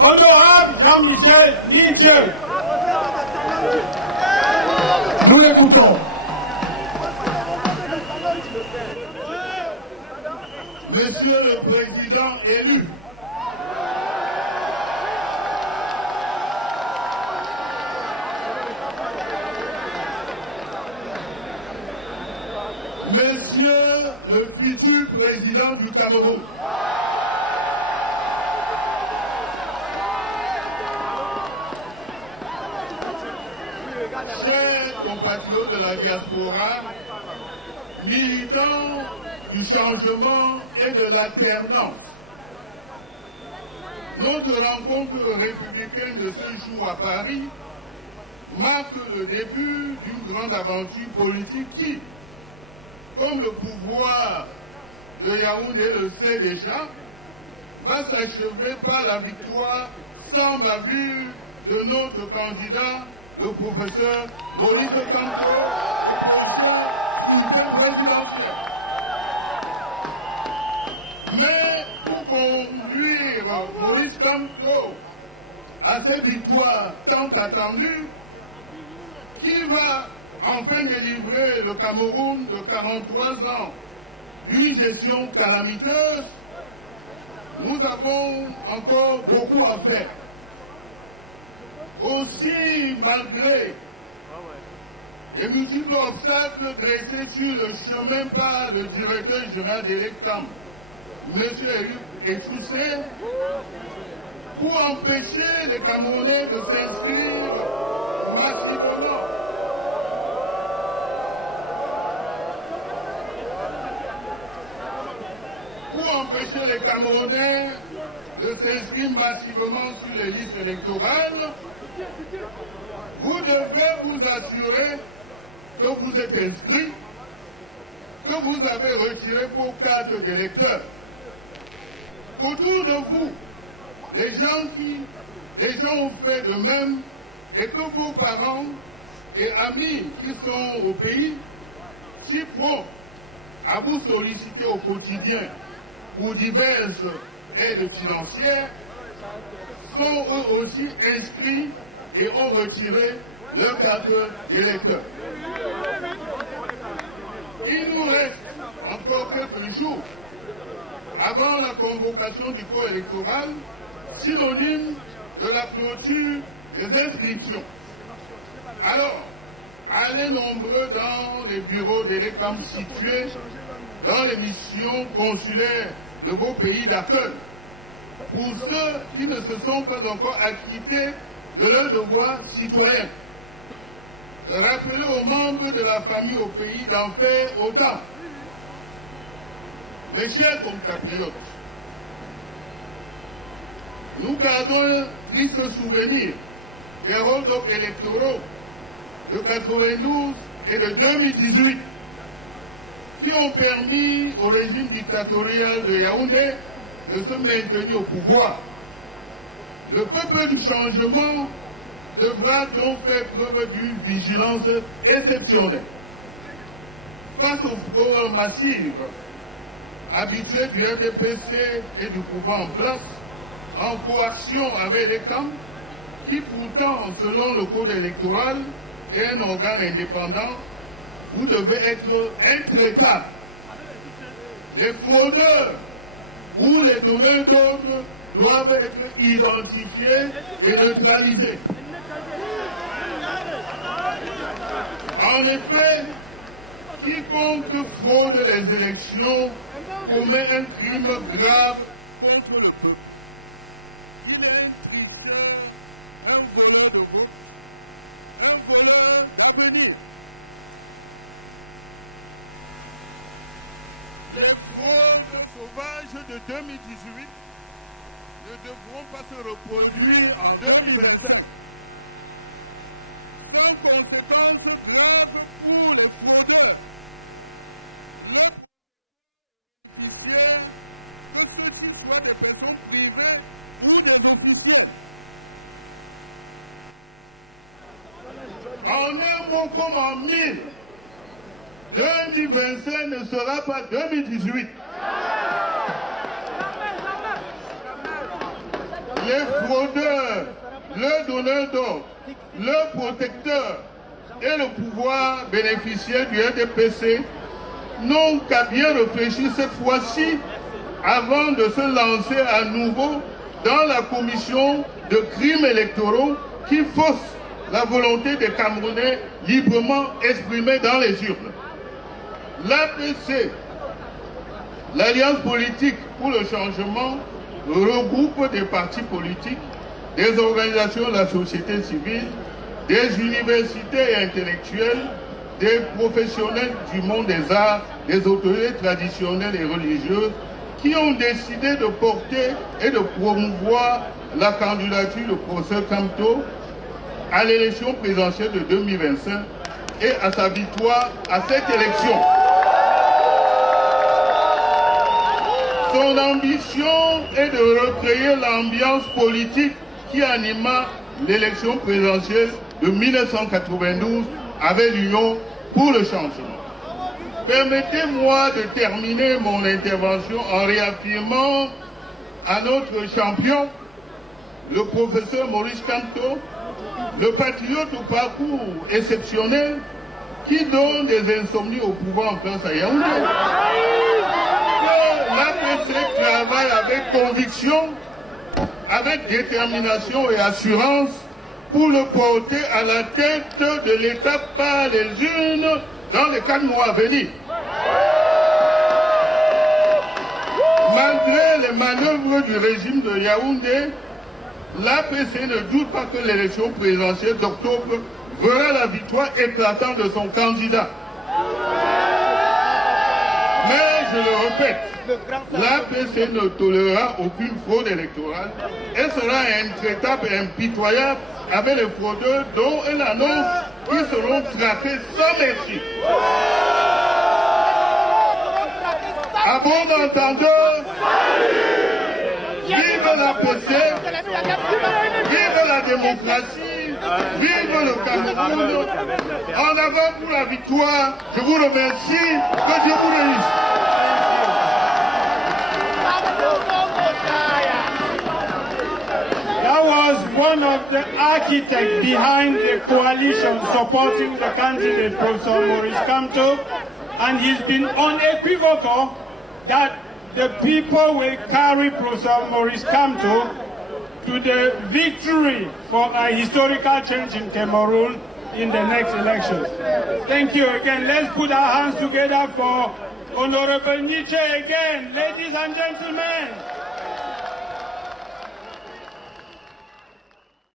Honorable Jean-Michel Nietzsche. Nous l'écoutons. Monsieur le Président élu, Monsieur le futur Président du Cameroun, chers compatriotes de la diaspora, militants du changement et de l'alternance, notre rencontre républicaine de ce jour à Paris marque le début d'une grande aventure politique qui, comme le pouvoir de Yaoundé le sait déjà, va s'achever par la victoire sans bavure de notre candidat, le professeur Maurice Kamto, au prochain présidentiel. Mais pour conduire Maurice Kamto à cette victoire tant attendue, qui va enfin délivrer le Cameroun de 43 ans d'une gestion calamiteuse, nous avons encore beaucoup à faire. Aussi, malgré les multiples obstacles dressés sur le chemin par le directeur général de l'ECAM, M. Etoussé, pour empêcher les Camerounais de s'inscrire massivement sur les listes électorales, vous devez vous assurer que vous êtes inscrit, que vous avez retiré vos cartes d'électeurs, qu'autour de vous, les gens ont fait de même et que vos parents et amis qui sont au pays, si prompts à vous solliciter au quotidien pour diverses aides financières, sont eux aussi inscrits et ont retiré leur carte d'électeur. Il nous reste encore quelques jours avant la convocation du corps électoral, synonyme de la clôture des inscriptions. Alors, allez nombreux dans les bureaux des réclames situés dans les missions consulaires de vos pays d'accueil. Pour ceux qui ne se sont pas encore acquittés de leurs devoirs citoyens, rappelez aux membres de la famille au pays d'en faire autant. Mes chers compatriotes, nous gardons un triste souvenir des hold-up électoraux de 92 et de 2018 qui ont permis au régime dictatorial de Yaoundé de se maintenir au pouvoir. Le peuple du changement devra donc faire preuve d'une vigilance exceptionnelle face aux fraudes massives habituées du RDPC et du pouvoir en place, en coaction avec les camps, qui pourtant, selon le code électoral, est un organe indépendant, vous devez être intraitable. Les fraudeurs ou les donneurs d'ordre doivent être identifiés et neutralisés. En effet, quiconque fraude les élections commet un crime grave contre le peuple. Il est un tricheur, un voleur de vote, un voleur d'avenir. Les fraudes sauvages de 2018 ne devront pas se reproduire en 2025. Sans conséquences graves pour les fraudeurs. Que ceux-ci soient des personnes privées ou des investisseurs. En un mot comme en mille, 2025 ne sera pas 2018. les fraudeurs, le donneur d'ordre, le protecteur et le pouvoir bénéficiaire du RDPC n'ont qu'à bien réfléchir cette fois-ci avant de se lancer à nouveau dans la commission de crimes électoraux qui fausse la volonté des Camerounais librement exprimée dans les urnes. L'APC, l'Alliance politique pour le changement, regroupe des partis politiques, des organisations de la société civile, des universités et intellectuels, des professionnels du monde des arts, des autorités traditionnelles et religieuses qui ont décidé de porter et de promouvoir la candidature du professeur Kamto à l'élection présidentielle de 2025 et à sa victoire à cette élection. Son ambition est de recréer l'ambiance politique qui anima l'élection présidentielle de 1992 avec l'Union pour le changement. Permettez-moi de terminer mon intervention en réaffirmant à notre champion, le professeur Maurice Kamto, le patriote au parcours exceptionnel qui donne des insomnies au pouvoir en place à Yaoundé. L'APC travaille avec conviction, avec détermination et assurance pour le porter à la tête de l'État par les urnes dans les 4 mois à venir. Malgré les manœuvres du régime de Yaoundé, l'APC ne doute pas que l'élection présidentielle d'octobre verra la victoire éclatante de son candidat. Mais je le répète, l'APC ne tolérera aucune fraude électorale et sera intraitable et impitoyable avec les fraudeurs dont elle annonce qu'ils seront traqués sans merci. À bon entendeur, vive l'APC, vive la démocratie, vive le Cameroun. En avant pour la victoire, je vous remercie, que Dieu vous bénisse. That was one of the architects behind the coalition supporting the candidate, Professor Maurice Kamto, and he's been unequivocal that the people will carry Professor Maurice Kamto to the victory for a historical change in Cameroon in the next elections. Thank you again. Let's put our hands together for Honorable Nietzsche again, ladies and gentlemen.